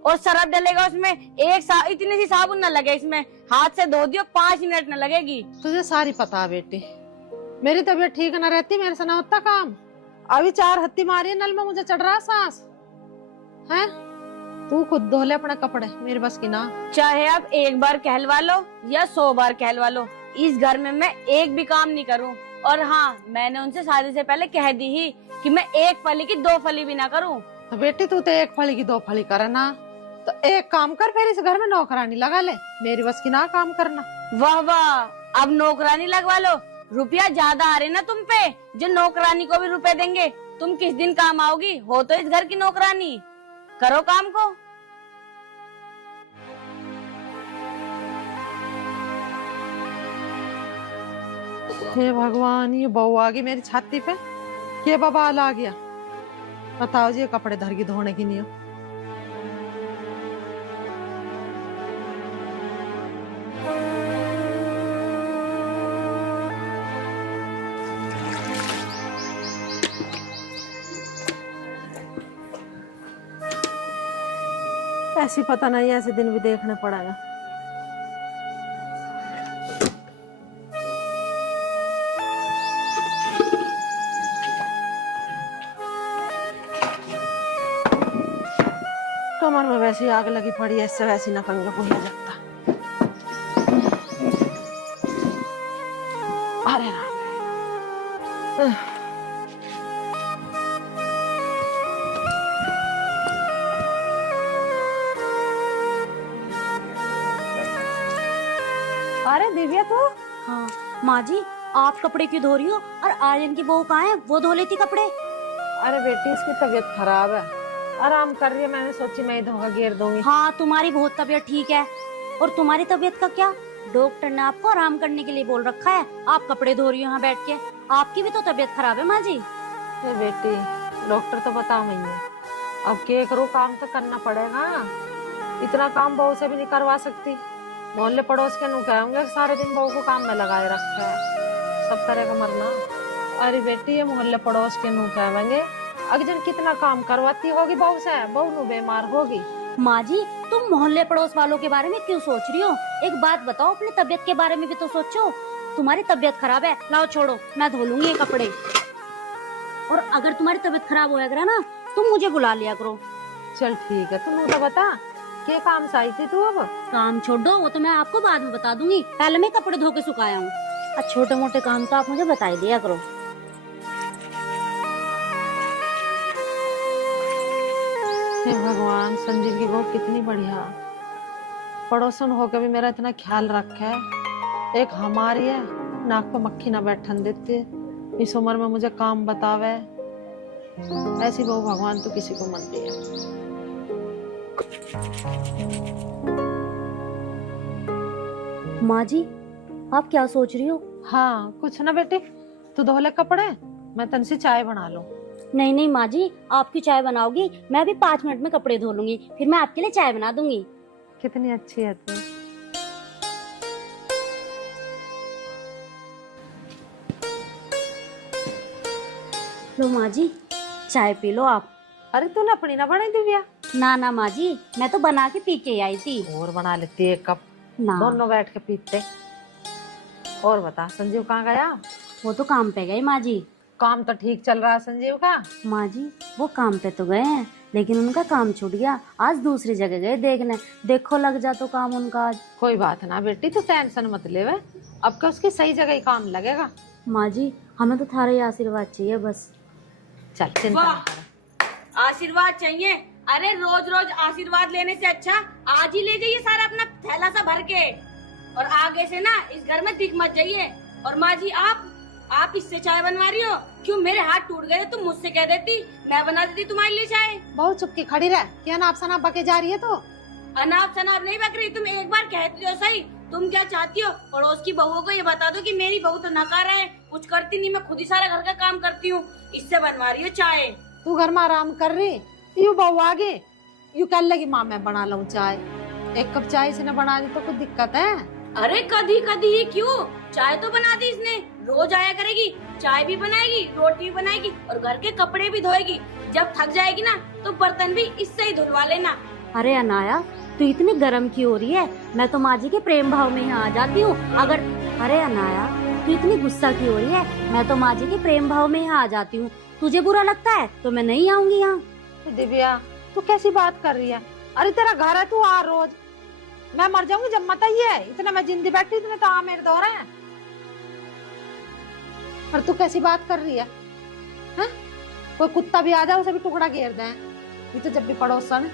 और सरफ डलेगा उसमें, इतनी सी साबुन न लगे इसमें, हाथ से धो दियो 5 मिनट न लगेगी। तुझे सारी पता है बेटी, मेरी तबीयत ठीक न रहती, मेरे से ना होता काम। अभी 4 हत्ती मारी नल में, मुझे चढ़ रहा सांस है। तू खुद धो ले अपने कपड़े, मेरे बस की ना। चाहे आप 1 बार कहलवा लो या 100 बार कहलवा लो, इस घर में मैं एक भी काम नहीं करूं। और हाँ, मैंने उनसे शादी से पहले कह दी ही कि मैं 1 फली की 2 फली भी ना करूं। तो बेटी तू तो 1 फली की 2 फली करे ना, तो एक काम कर, फिर इस घर में नौकरानी लगा ले, मेरी बस की ना काम करना। वाह वाह, अब नौकरानी लगवा लो। रुपया ज्यादा आ रहे ना तुम पे, जो नौकरानी को भी रुपए देंगे। तुम किस दिन काम आओगी? हो तो इस घर की नौकरानी, करो काम को। हे भगवान, ये बहू आ गई मेरी छाती पे, ये बवाल आ गया। बताओ जी, ये कपड़े धर की धोने की नहीं हो। ऐसी पता नहीं, ऐसे दिन भी देखने पड़ेगा। कमर में वैसी आग लगी पड़ी है, इससे वैसी नकंगा बोला जाता। अरे राम। अरे दिव्या तू? हाँ माँ जी, आप कपड़े क्यों धो रही हो? और आर्यन की बहू कहाँ है? वो धो लेती कपड़े। अरे बेटी, इसकी तबीयत खराब है, आराम कर रही है, मैंने सोची मैं ही धोखा घेर दूंगी। हाँ, तुम्हारी बहुत तबीयत ठीक है, और तुम्हारी तबीयत का क्या? डॉक्टर ने आपको आराम करने के लिए बोल रखा है, आप कपड़े धो रही हो यहाँ बैठ के। आपकी भी तो तबीयत खराब है माँ जी। बेटी, डॉक्टर तो बता मैं है, अब क्या करूँ, काम तो करना पड़ेगा। इतना काम बहू से भी नहीं करवा सकती। मोहल्ले पड़ोस के नु कहेंगे सारे दिन बहू को काम में लगाए रखा है, सब तरह का मरना। अरे बेटी, ये मोहल्ले पड़ोस के नु कहेंगे अगजन कितना काम करवाती होगी बहू से, बहू नु बीमार होगी। माँ जी, तुम मोहल्ले पड़ोस वालों के बारे में क्यों सोच रही हो? एक बात बताओ, अपनी तबीयत के बारे में भी तो सोचो। तुम्हारी तबीयत खराब है, लाओ छोड़ो, मैं धो लूंगी ये कपड़े। और अगर तुम्हारी तबीयत खराब होया करा ना, तुम मुझे बुला लिया करो। चल ठीक है, तुम तो बता क्या काम से आई थी तू? अब काम छोड़ दो, वो तो मैं आपको बाद में बता दूंगी, पहले मैं कपड़े धो के सुखाया हूँ। छोटे मोटे काम तो आप मुझे बता ही दिया करो। हे भगवान, संजीव की बहू कितनी बढ़िया, पड़ोसन होकर भी मेरा इतना ख्याल रखा है। एक हमारी है, नाक पे मक्खी ना बैठन देती, इस उम्र में मुझे काम बतावे। ऐसी बहू भगवान तो किसी को मत दिया। माँ जी, आप क्या सोच रही हो? हाँ कुछ ना बेटी, तू धो ले कपड़े, मैं तन से चाय बना लूं। नहीं नहीं माँ जी, आपकी चाय बनाओगी, मैं भी 5 मिनट में कपड़े धो लूंगी, फिर मैं आपके लिए चाय बना दूंगी। कितनी अच्छी है तू। लो माँ जी, चाय पी लो आप। अरे तूने अपनी ना बनाई दिव्या? ना ना माँ जी, मैं तो बना के पी के आई थी। और बना लेती एक कप, ना दोनों बैठ के पीते। और बता संजीव कहाँ गया? वो तो काम पे गए माँ जी। काम तो ठीक चल रहा है संजीव का। माँ जी वो काम पे तो गए हैं, लेकिन उनका काम छूट गया। आज दूसरी जगह गए देखने, देखो लग जा तो काम उनका आज। कोई बात ना बेटी, तू टेंशन मत ले वे, अब क्या उसकी सही जगह ही काम लगेगा। माँ जी हमें तो थारा ही आशीर्वाद चाहिए बस। चल चिंता ना कर। आशीर्वाद चाहिए? अरे रोज रोज आशीर्वाद लेने से अच्छा आज ही ले जाइए सारा अपना थैला सा भर के, और आगे से ना इस घर में दिख मत जाइए। और माँ जी आप इससे चाय बनवा रही हो? क्यों मेरे हाथ टूट गए? तुम मुझसे कह देती, मैं बना देती तुम्हारे लिए चाय। बहुत चुप की खड़ी रह, क्या नाप सनाप बके जा रही है तो? अनाप शनाप नहीं बक रही, तुम एक बार कहती हो सही। तुम क्या चाहती हो? पड़ोस की बहुओं को ये बता दो कि मेरी बहू तो नकार है, कुछ करती नहीं, मैं खुद ही सारा घर का काम करती हूँ। इससे बनवा रही हो चाय। तू घर में आराम कर रही, यू बहू आगे यू कह लगी माँ मैं बना लूं चाय। एक कप चाय इसने बना दी तो कुछ दिक्कत है? अरे कभी कभी क्यों, चाय तो बना दी इसने, रोज आया करेगी, चाय भी बनाएगी, रोटी भी बनाएगी और घर के कपड़े भी धोएगी। जब थक जाएगी ना तो बर्तन भी इससे ही धुलवा लेना। अरे अनाया तू इतनी गर्म क्यों हो रही है? मैं तो माँ जी के प्रेम भाव में यहाँ आ जाती हूँ अगर। अरे अनाया तू इतनी गुस्सा क्यों हो रही है? मैं तो माँ जी के प्रेम भाव में यहाँ आ जाती हूँ, तुझे बुरा लगता है तो मैं नहीं आऊंगी यहाँ। दिव्या तू कैसी बात कर रही है? अरे तेरा घर है, तू आ रोज। मैं मर जाऊंगी जब मत आई है, इतने मैं जिंदी बैठी इतने तो आ मेरे दौरे हैं। पर तू कैसी बात कर रही है? हैं? कोई कुत्ता भी आ जाए उसे भी टुकड़ा घेर दे। ये तो जब भी पड़ोसन।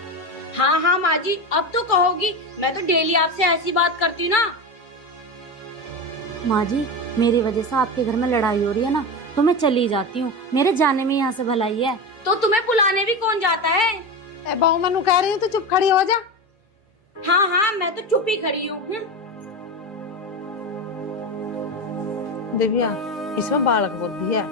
हाँ हाँ माँ जी अब तो कहोगी, मैं तो डेली आपसे ऐसी बात करती ना। माँ जी मेरी वजह से आपके घर में लड़ाई हो रही है ना, तो मैं चली जाती हूँ, मेरे जाने में यहाँ से भलाई है। तो तुम्हें बुलाने भी कौन जाता है? ए बहू मैं कह रही हूँ, तू चुप खड़ी हो जा। हाँ हाँ मैं तो चुप ही खड़ी हूँ। दिव्या इसमें बालक बुद्धि है,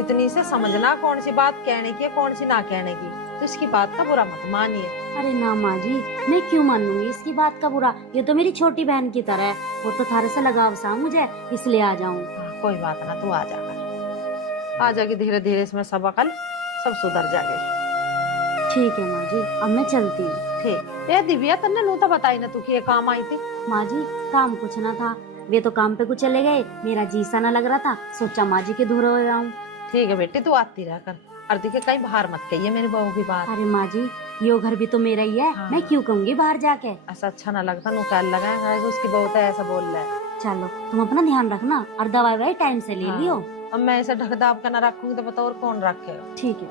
इतनी से समझना कौन सी बात कहने की है कौन सी ना कहने की। तो इसकी बात का बुरा मत मानिए। अरे ना माँ जी मैं क्यों मानूंगी इसकी बात का बुरा, ये तो मेरी छोटी बहन की तरह है, वो तो थारे से लगाव सा मुझे, इसलिए आ जाऊँ। कोई बात ना, तू आ जाकर आ जाएगी धीरे धीरे, इसमें सब अकल सब सुधर जाएगी। ठीक है माँ जी अब मैं चलती हूँ। ठीक है दिव्या तन्ने नू तो बताई ना तू कि ये काम आई थी। माँ जी काम कुछ ना था, वे तो काम पे कुछ चले गए, मेरा जी सा ना लग रहा था, सोचा माँ जी के दूर हो जाऊँ। ठीक है बेटी तू आती रह कर, और देखिए कहीं बाहर मत कहिए मेरी बहू की बात। अरे माँ जी यो घर भी तो मेरा ही है। हाँ। मैं क्यों कहूँगी बाहर जाके? ऐसा अच्छा ना लगता, नु कह लगा उसकी बहू तो ऐसा बोल रहा है। चलो तुम अपना ध्यान रखना और दवाई वाई टाइम से ले हाँ। लियो। अब मैं ऐसे ढक दाब कर ना रखूंगी तो बताओ और कौन रखेगा? ठीक है।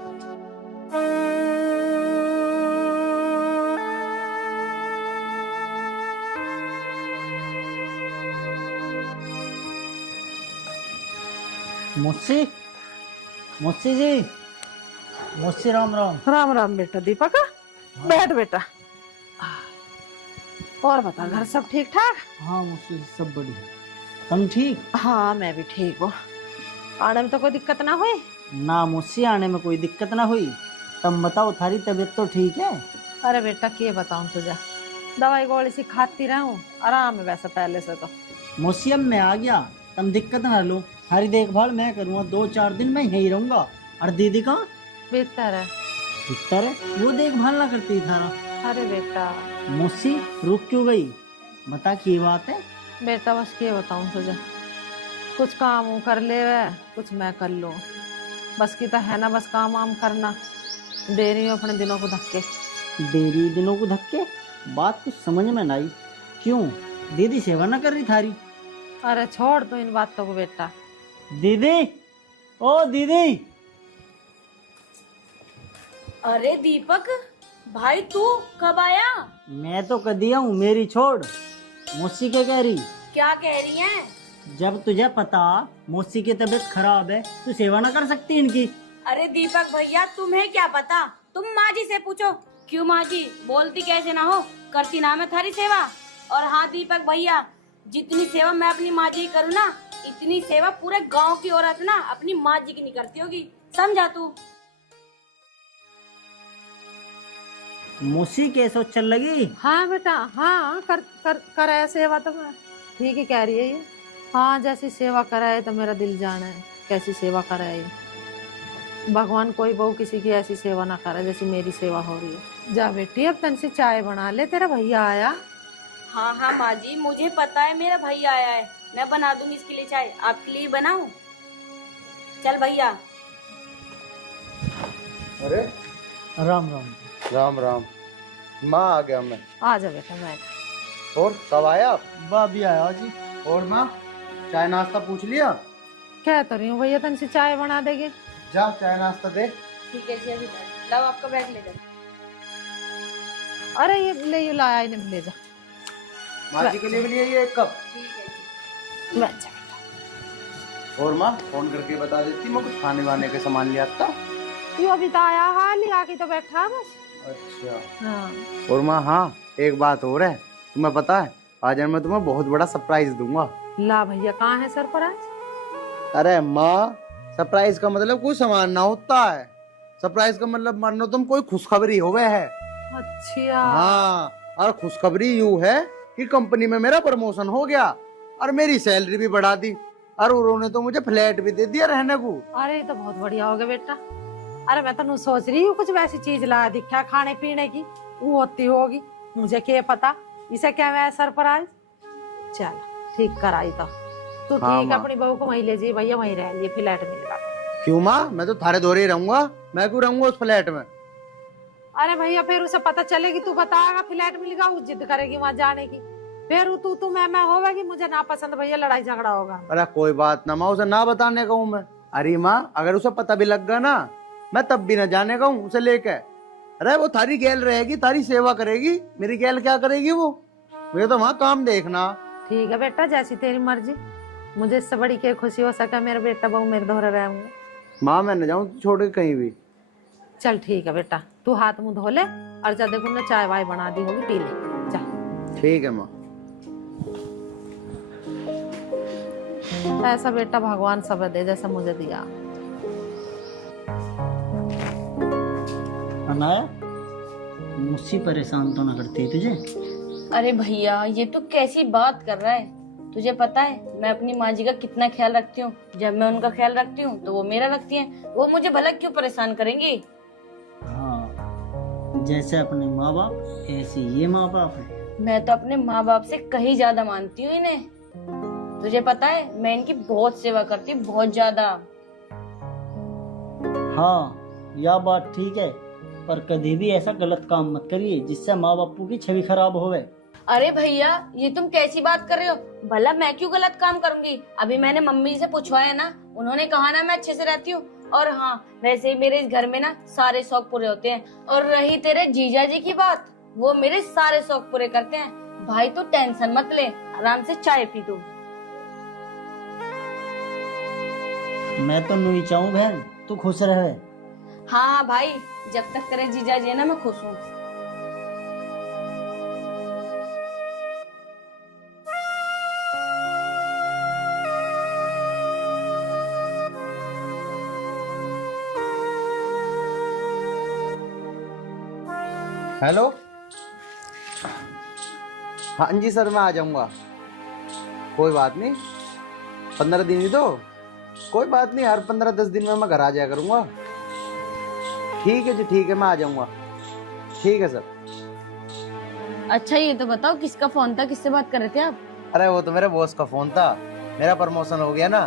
मुस्सी मुस्सी जी, मुस्सी राम राम। राम राम बेटा दीपक, बैठ बेटा। और बता घर सब ठीक ठाक? हाँ मुस्सी सब बढ़िया, तुम ठीक? हाँ मैं भी ठीक हूँ। आने में तो कोई दिक्कत ना हुई? ना मुस्सी आने में कोई दिक्कत ना हुई। तुम बताओ थारी तबीयत तो ठीक है? अरे बेटा क्या बताऊँ तुझे, दवाई गोली सी खाती रहूं, आराम है वैसे पहले से तो। मुस्सी अब मैं आ गया, तुम दिक्कत ना लो, हरी देखभाल मैं करूँगा, 2-4 दिन मैं यहीं रहूंगा। और दीदी कहाँ? बेहतर है। भीतर है, वो देखभाल ना करती थारा। अरे बेटा मुस्सी रुक क्यों गई, बता की बात है? बेटा बस क्या बताऊँ तुझे, कुछ काम वो कर ले वे, कुछ मैं कर लूँ, बस की तो है ना, बस काम वाम करना, दे रही हूँ अपने दिनों को धक्के। देरी दिनों को धक्के, बात कुछ समझ में ना आई। क्यों दीदी सेवा ना कर रही थारी? अरे छोड़ तो इन बातों को बेटा। दीदी, ओ दीदी। अरे दीपक भाई तू कब आया? मैं तो कदिया हूँ, मेरी छोड़। मौसी क्या कह रही? क्या कह रही है? जब तुझे पता मौसी की तबीयत खराब है, तू सेवा ना कर सकती इनकी? अरे दीपक भैया तुम्हें क्या पता, तुम माँ जी से पूछो। क्यों माँ जी बोलती कैसे ना हो, करती ना मैं थारी सेवा। और हाँ दीपक भैया जितनी सेवा मैं अपनी माँ जी की करूँ ना, इतनी सेवा पूरे गांव की औरत ना अपनी माँ जी की नहीं करती होगी, समझा तू? मुसी कैसे चल लगी? हाँ बेटा, हाँ कर सेवा तो मैं ठीक ही कह रही है ये। हाँ, जैसी सेवा कराए तो मेरा दिल जाना है, कैसी सेवा कराए ये। भगवान कोई बहू किसी की ऐसी सेवा ना करे जैसी मेरी सेवा हो रही है। जा बेटी, अब तन से चाय बना ले, तेरा भैया आया। हाँ हाँ माँ जी, मुझे पता है मेरा भैया आया है, मैं बना दूंगी इसके लिए चाय। आपके लिए बनाऊं? चल भैया। अरे राम राम। राम राम। माँ आ गया मैं। आ जा बेटा, मैं और कब आया आप? भाभी आया जी। और माँ, चाय नाश्ता पूछ लिया? कह तो रही हूँ भैया तन से चाय बना देगे। जा चाय नाश्ता दे। ठीक है जी, अभी लाओ आपका बैग ले जाओ। अरे ये ले लाया, इन्हें ले जा। माँ जी के लिए भी लिए ये एक कप। ठीक है जी। बैठ जा। और माँ, फोन करके बता देती, मैं कुछ खाने वाने के सामान ले आता। तू अभी तो आया, हाँ लिया के तो बैठा बस। अच्छा। हाँ। और माँ, हाँ एक बात और है, तुम्हें पता है आज मैं तुम्हें बहुत बड़ा सरप्राइज दूंगा। ला भैया, कहाँ है सरप्राइज? अरे माँ, सरप्राइज का मतलब कोई सामान ना होता है। सरप्राइज का मतलब मानो तुम कोई खुशखबरी हो गए है। अच्छा। हाँ, और खुशखबरी यूँ है कि कंपनी में मेरा प्रमोशन हो गया और मेरी सैलरी भी बढ़ा दी और उन्होंने तो मुझे फ्लैट भी दे दिया रहने को। अरे ये तो बहुत बढ़िया हो गया बेटा। अरे मैं तो सोच रही हूँ कुछ वैसी चीज ला दिखा खाने पीने की, वो होती होगी, मुझे क्या पता। इसे क्या मैं सरप्राइज। चल ठीक कराई तो तू। हाँ, ठीक, माँ। अपनी बहू को वहीं ले जी भैया, वहीं रह लिए, फ्लैट मिलेगा। क्यों माँ, मैं तो थारे दौरे ही रहूंगा, मैं क्यों रहूंगा उस फ्लैट में? अरे भैया, फिर उसे पता चलेगी, तू बताएगा फ्लैट मिलेगा, वो जिद करेगी वहाँ जाने की, फिर तू मैं होगा कि मुझे ना पसंद भैया, लड़ाई झगड़ा होगा। अरे कोई बात ना माँ, उसे ना बताने का हूँ मैं। अरे माँ, अगर उसे पता भी लग गया ना, मैं तब भी ना जाने का हूँ उसे लेके। अरे वो थारी गैल रहेगी, थारी सेवा करेगी, मेरी गैल क्या करेगी वो? मुझे तो वहाँ काम देखना। ठीक है बेटा, जैसी तेरी मर्जी। मुझे इससे बड़ी क्या खुशी हो सका, मेरा बेटा बहू मेरे दोहरे रहेंगे। माँ मैं न जाऊँ छोड़ के कहीं भी। चल ठीक है बेटा, तू हाथ मुंह धो ले और जा, देखो ना चाय वाय बना दी होगी, पी ले जा। ठीक है माँ। ऐसा बेटा भगवान सब दे जैसा मुझे दिया। अनाया, मुझसे परेशान तो ना करती है तुझे? अरे भैया, ये तू कैसी बात कर रहा है? तुझे पता है मैं अपनी माँ जी का कितना ख्याल रखती हूँ। जब मैं उनका ख्याल रखती हूँ तो वो मेरा रखती हैं। वो मुझे भला क्यों परेशान करेंगी? हाँ, जैसे अपने माँ बाप ऐसे ये माँ बाप है। मैं तो अपने माँ बाप से कहीं ज्यादा मानती हूँ इन्हें। तुझे पता है मैं इनकी बहुत सेवा करती हूँ, बहुत ज्यादा। हाँ, यह बात ठीक है, पर कभी भी ऐसा गलत काम मत करिए जिससे माँ बापू की छवि खराब होवे। अरे भैया, ये तुम कैसी बात कर रहे हो? भला मैं क्यों गलत काम करूंगी? अभी मैंने मम्मी से पूछवाया ना, उन्होंने कहा ना मैं अच्छे से रहती हूँ। और हाँ, वैसे ही मेरे इस घर में ना सारे शौक पूरे होते हैं। और रही तेरे जीजा जी की बात, वो मेरे सारे शौक पूरे करते हैं। भाई तू टेंशन मत ले, आराम से चाय पी तू। मैं तो नहीं चाहूँ बहन, तू खुश रहे। हाँ भाई, जब तक तेरे जीजा जी है ना, मैं खुश हूँ। हेलो। हाँ जी सर, मैं आ जाऊंगा। कोई बात नहीं, 15 दिन ही तो, कोई बात नहीं, हर 15-10 दिन में मैं घर आ जाया करूंगा। ठीक है जी, ठीक है, मैं आ जाऊंगा। ठीक है सर। अच्छा ये तो बताओ, किसका फोन था, किससे बात कर रहे थे आप? अरे वो तो मेरे बॉस का फोन था। मेरा प्रमोशन हो गया ना,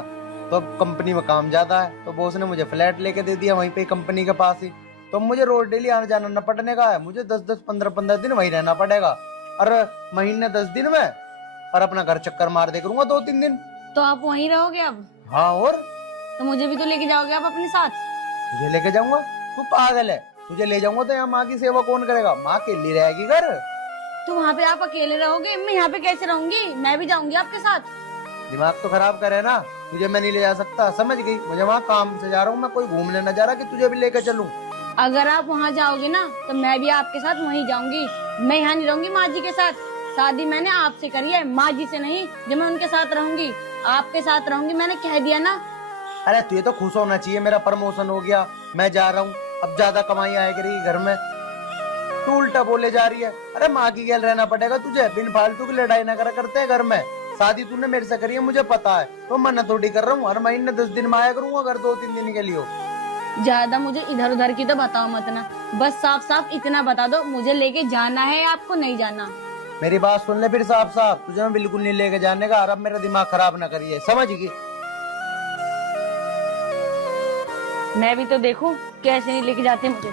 तो अब कंपनी में काम ज्यादा है, तो बॉस ने मुझे फ्लैट लेके दे दिया वहीं पे कंपनी के पास ही। तो मुझे रोज डेली आना जाना न पड़ने का है, मुझे 10-10, 15-15 दिन वहीं रहना पड़ेगा। और महीने 10 दिन में, और अपना घर चक्कर मार दे करूंगा 2-3 दिन। तो आप वहीं रहोगे अब? हाँ, और तो मुझे भी तो लेके जाओगे आप अपने साथ? तुझे लेके जाऊंगा? तू पागल है, तुझे ले जाऊंगा तो यहाँ माँ की सेवा कौन करेगा? माँ अकेली रहेगी घर। तो वहाँ पे आप अकेले रहोगे, मैं यहाँ पे कैसे रहूंगी? मैं भी जाऊंगी आपके साथ। दिमाग तो खराब करे ना, तुझे मैं नहीं ले जा सकता, समझ गई? मुझे वहाँ काम से जा रहा हूँ, मैं कोई घूमने न जा रहा कि तुझे भी लेके चलूं। अगर आप वहाँ जाओगे ना तो मैं भी आपके साथ वहीं जाऊंगी। मैं यहाँ नहीं रहूंगी माँ जी के साथ। शादी मैंने आपसे करी है, माँ जी से नहीं। जो मैं उनके साथ रहूंगी, आपके साथ रहूंगी, मैंने कह दिया ना। अरे तुझे तो खुश होना चाहिए, मेरा प्रमोशन हो गया, मैं जा रहा हूँ, अब ज्यादा कमाई आया करेगी घर में। तू उल्टा बोले जा रही है। अरे माँ की गैल रहना पड़ेगा तुझे, बिन फालतू की लड़ाई ना करा करते हैं घर में। शादी तूने मेरे से करी है मुझे पता है, तो मना थोड़ी कर रहा हूँ। हर महीने 10 दिन में आया करूंगा अगर 2-3 दिन के लिए हो। ज्यादा मुझे इधर उधर की तो बताओ मत ना, बस साफ साफ इतना बता दो मुझे लेके जाना है या आपको नहीं जाना। मेरी बात सुन ले फिर साफ साफ, तुझे मैं बिल्कुल नहीं लेके जाने का। और अब मेरा दिमाग खराब ना करिए, समझ गई? मैं भी तो देखूं कैसे नहीं लेके जाते मुझे।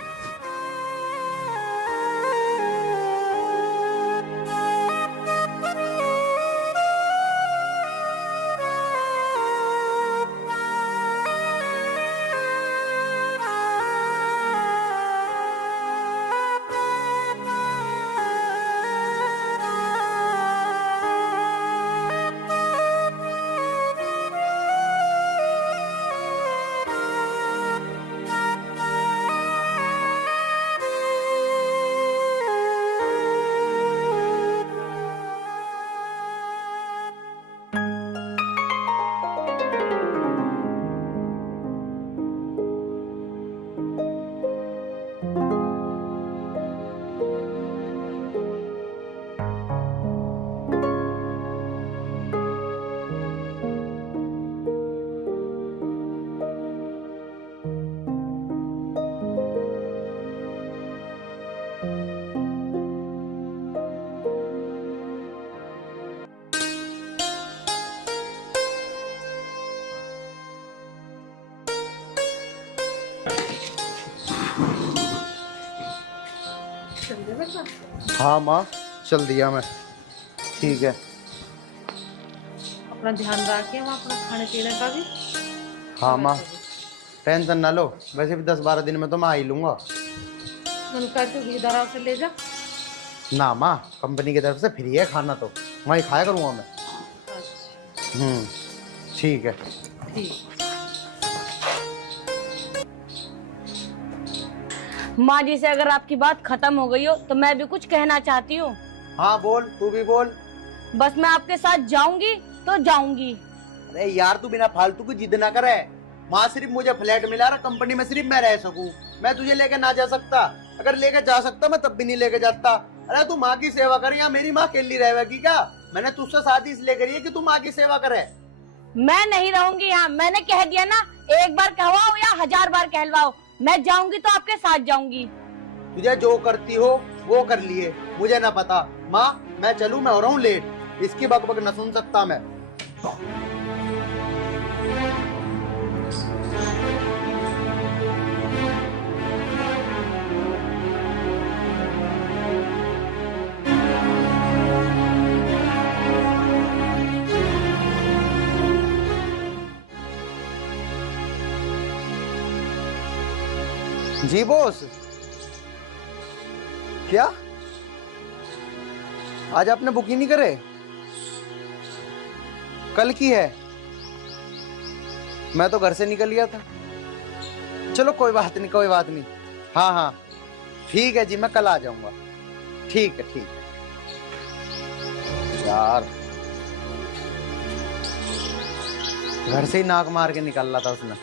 हाँ माँ चल दिया मैं, ठीक है। अपना ध्यान रखिए वहाँ अपना खाने पीने का भी। हाँ माँ टेंशन ना लो, वैसे भी 10-12 दिन में तो मैं आ ही लूंगा। उनका तो इधर से ले जा। ना माँ कंपनी की तरफ से फ्री है खाना, तो वहीं खाया करूँगा मैं। ठीक है। ठीक। माँ जी से अगर आपकी बात खत्म हो गई हो तो मैं भी कुछ कहना चाहती हूँ। हाँ बोल, तू भी बोल। बस मैं आपके साथ जाऊंगी तो जाऊंगी। अरे यार तू बिना फालतू की जिद ना करे। माँ सिर्फ मुझे फ्लैट मिला रहा, कंपनी में सिर्फ मैं रह सकूं, मैं तुझे लेके ना जा सकता। अगर लेके जा सकता मैं तब भी नहीं लेके जाता। अरे तू माँ की सेवा कर, या मेरी माँ अकेली रहेगी क्या? मैंने तुझसे शादी इसलिए करी है कि तू माँ की सेवा करे। मैं नहीं रहूंगी यहाँ, मैंने कह दिया ना, एक बार कहवाओ या 1000 बार कहलवाओ, मैं जाऊंगी तो आपके साथ जाऊंगी। तुझे जो करती हो वो कर लिए, मुझे ना पता। माँ मैं चलूं, मैं हो रहा हूँ लेट, इसकी बकबक न सुन सकता मैं। जी बॉस। क्या आज आपने बुक ही नहीं करे? कल की है, मैं तो घर से निकल गया था। चलो कोई बात नहीं, कोई बात नहीं। हाँ हाँ ठीक है जी, मैं कल आ जाऊंगा। ठीक है ठीक है। यार घर से ही नाक मार के निकल रहा था उसने,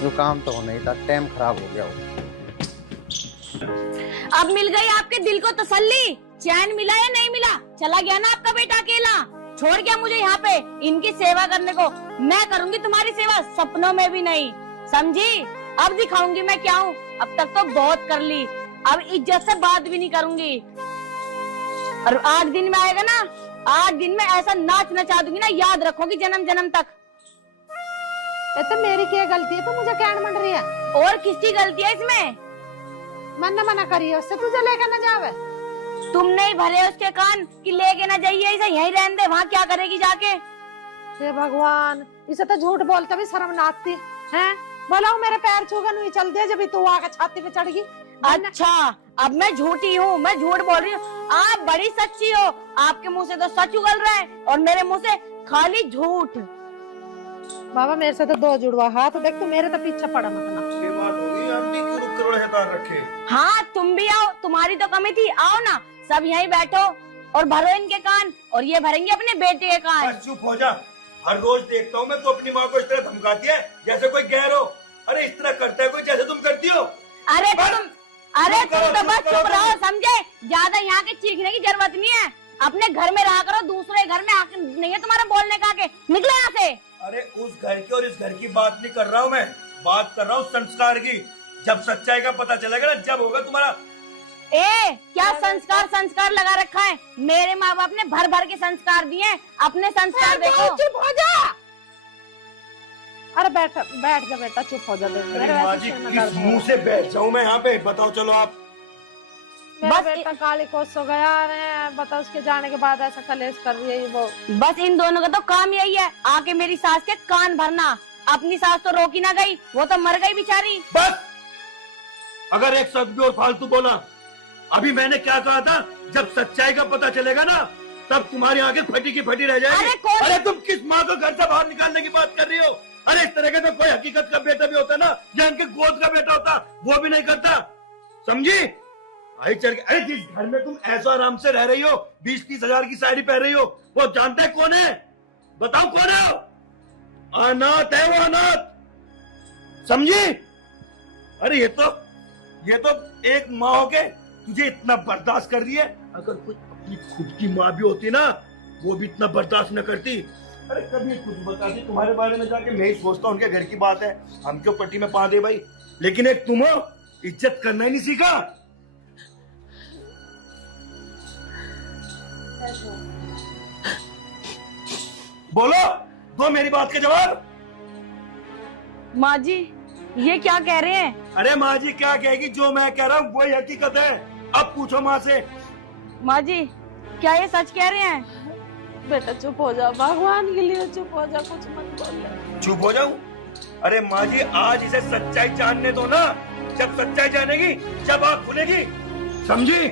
जो काम तो होना ही था, टाइम खराब हो गया वो। अब मिल गई आपके दिल को तसल्ली, चैन मिला या नहीं मिला? चला गया ना आपका बेटा अकेला, छोड़ गया मुझे यहाँ पे इनकी सेवा करने को। मैं करूंगी तुम्हारी सेवा, सपनों में भी नहीं, समझी? अब दिखाऊंगी मैं क्या हूँ। अब तक तो बहुत कर ली, अब इज्जत से बात भी नहीं करूंगी। और 8 दिन में आएगा ना, 8 दिन में ऐसा नाच नचा दूंगी ना, याद रखोगी जन्म जन्म तक। ये तो मेरी क्या गलती है, तो मुझे क्या मंड रही है? और किसकी गलती है इसमें? मन्ना मना करिए उससे, तुझे लेकर न जावे। तुमने ही भरे उसके कान कि लेके ना जाइए, इसे यहीं रहने दे, वहाँ क्या करेगी जाके? हे भगवान, इसे तो झूठ बोलता भी शर्म ना आती है। बोला मेरे पैर छूगा नहीं चल दे, जब तू आके छाती पे चढ़ गई। अच्छा अब मैं झूठी हूँ, मैं झूठ बोल रही हूँ, आप बड़ी सच्ची हो। आपके मुंह से तो सच उगल रहा है और मेरे मुंह से खाली झूठ। बाबा मेरे से तो 2 जुड़वा हाथ देख, तू मेरे तो पीछे पड़ा मत ना। ये बात होगी, आंटी क्यों रुक कर तार रखे? हाँ तुम भी आओ, तुम्हारी तो कमी थी, आओ ना, सब यहीं बैठो और भरो इनके कान, और ये भरेंगे अपने बेटे के कान। चुप हो जा, हर रोज देखता हूँ मैं तो अपनी माँ को इस तरह धमकाती है जैसे कोई गैर हो। अरे इस तरह करता है कोई जैसे तुम करती हो। अरे अरे तुम तो बस चुप रहो, समझे? ज्यादा यहाँ के चीखने की जरूरत नहीं है। अपने घर में रहा करो, दूसरे घर में आके नहीं है तुम्हारा बोलने का। के निकले यहाँ से। अरे उस घर की और इस घर की बात नहीं कर रहा हूँ मैं, बात कर रहा हूँ संस्कार की। जब सच्चाई का पता चलेगा ना, जब होगा तुम्हारा। क्या संस्कार लगा रखा है? मेरे माँ बाप ने भर भर के संस्कार दिए हैं, अपने संस्कार देखो। चुप हो जा। अरे बैठ जा बेटा, चुप हो जा। अरे माँ जी, किस मुंह से बैठ जाऊँ मैं यहाँ पे? बताओ चलो आप। बस बेटा काली कोस हो गया। अरे बता, उसके जाने के बाद ऐसा कलेश कर रही है वो। बस इन दोनों का तो काम यही है, आके मेरी सास के कान भरना। अपनी सास तो रोकी ना गई, वो तो मर गई बेचारी। बस, अगर एक शब्द भी और फालतू बोला। अभी मैंने क्या कहा था? जब सच्चाई का पता चलेगा ना, तब तुम्हारी आंखें फटी की फटी रह जाएगी। अरे तुम किस माँ को घर से बाहर निकालने की बात कर रही हो? अरे इस तरह का तो कोई हकीकत का बेटा भी होता ना, या इनके गोद का बेटा होता, वो भी नहीं करता। समझी? भाई चल के, अरे जिस घर में तुम ऐसा आराम से रह रही हो, 20-30 हजार की साड़ी पहन रही हो, वो जानता है कौन है? बताओ कौन है? अनाथ है वो, अनाथ। समझी? अरे ये तो एक माँ हो के तुझे इतना बर्दाश्त कर रही है। अगर कोई अपनी खुद की माँ भी होती ना, वो भी इतना बर्दाश्त न करती। अरे कभी कुछ बताती तुम्हारे बारे में जाके, मैं ही सोचता हूँ उनके घर की बात है, हम क्यों पट्टी में पा दे भाई। लेकिन एक तुम हो, इज्जत करना ही नहीं सीखा। बोलो, दो मेरी बात के जवाब। माँ जी ये क्या कह रहे हैं? अरे माँ जी क्या कहेगी? जो मैं कह रहा हूँ वही हकीकत है। अब पूछो माँ से। माँ जी क्या ये सच कह रहे हैं? बेटा चुप हो जा, भगवान के लिए चुप हो जा, कुछ मत बोल। चुप हो जाऊं? अरे माँ जी, आज इसे सच्चाई जानने दो ना। जब सच्चाई जानेगी, जब आँख खुलेगी। समझी?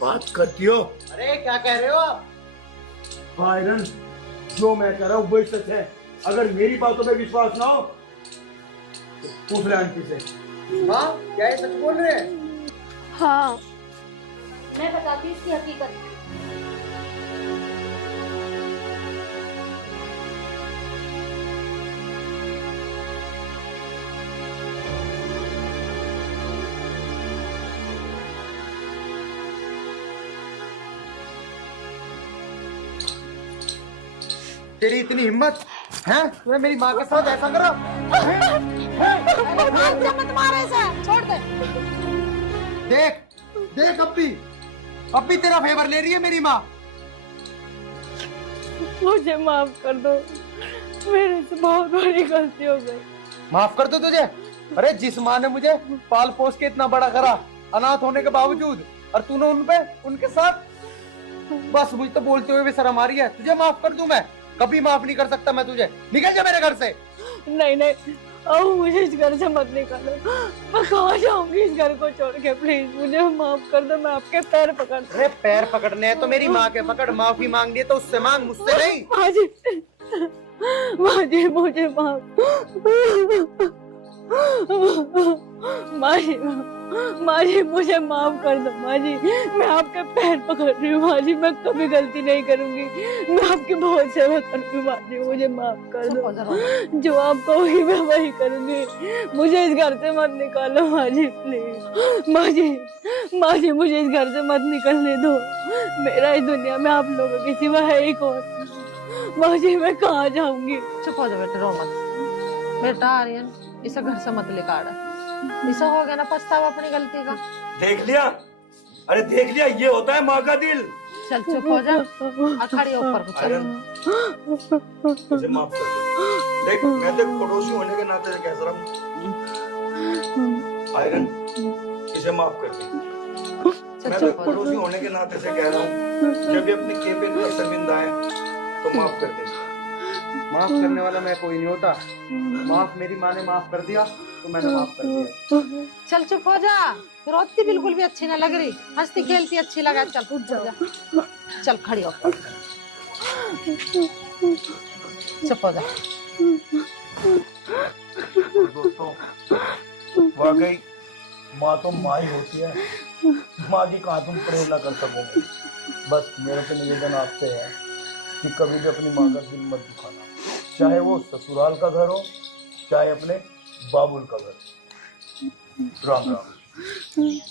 बात करती हो। अरे क्या कह रहे हो आप? आयरन, जो मैं कह रहा हूँ वही सच है। अगर मेरी बातों पे विश्वास ना हो तो पूछ ले आंटी से। माँ, क्या ये सच बोल रहे हैं? हाँ, मैं बताती हूँ इसकी हकीकत। तेरी इतनी हिम्मत है? तूने मेरी माँ के साथ ऐसा करा? मत मारे इसे, छोड़ दे। देख अब भी तेरा फेवर ले रही है मेरी माँ। मुझे माफ कर दो, मेरे से बहुत बड़ी गलती हो गई। माफ कर दो तुझे? अरे जिस माँ ने मुझे पाल पोस के इतना बड़ा करा, अनाथ होने के बावजूद, और तूने उनके साथ, बस मुझे तो बोलते हुए भी शर्म आ रही है। तुझे माफ कर दूं मैं? कभी माफ नहीं कर सकता मैं तुझे। निकल जा मेरे घर से। नहीं, अब मुझे इस घर से मत निकालो। मैं कहाँ जाऊंगी इस घर को छोड़ के? प्लीज मुझे माफ कर दो, मैं आपके पैर पकड़। अरे पैर पकड़ने हैं तो मेरी माँ के पकड़। माफी मांगनी है तो उससे मांग, मुझसे नहीं। माँ जी मुझे माफ। माँ जी मुझे माफ कर दो। माँ जी मैं आपके पैर पकड़ रही हूँ। माँ जी मैं कभी गलती नहीं करूंगी, मैं आपकी बहुत सेवा करूंगी। माँ जी मुझे माफ कर दो, जो आप कहोगी मैं वही करूंगी। मुझे इस घर से मत निकालो माँ जी, प्लीज। माँ जी मुझे इस घर से मत निकलने दो। मेरा इस दुनिया में आप लोगों के सिवा है ही कौन? माँ जी मैं कहाँ जाऊंगी? चुप हो जा बेटा, रो मत। बेटा आर्यन, इसे घर से मत लेकर। इसे हो गया ना पछतावा अपनी गलती का। देख लिया? अरे देख लिया, ये होता है माँ का दिल। चल चुप हो जा, खड़ी ऊपर को चल। मुझे माफ कर दो। देख मैं तो पड़ोसी होने के नाते से कह रहा हूँ, आयरन इसे माफ कर दे। मैं तो पड़ोसी होने के नाते से कह रहा हूँ, जब भी अपनी केबिन पर शर्मिंदा है तो माफ कर दे। माफ करने वाला मैं कोई नहीं होता। माफ मेरी माँ ने माफ कर दिया तो मैंने माफ कर दिया। चल चुप हो जा, रोती बिल्कुल भी अच्छी ना लग रही, हंसती खेलती अच्छी लगा। चल उठ जा, चल खड़ी हो, चुप हो जा। दोस्तों वाकई माँ तो माँ ही होती है। माँ की कहाँ तुम प्रेरणा कर सकोगे। बस मेरे पे निवेदन आपसे है कि कभी भी अपनी माँ का दिल मत दुखाना, चाहे वो ससुराल का घर हो, चाहे अपने बाबुल का घर। राम राम।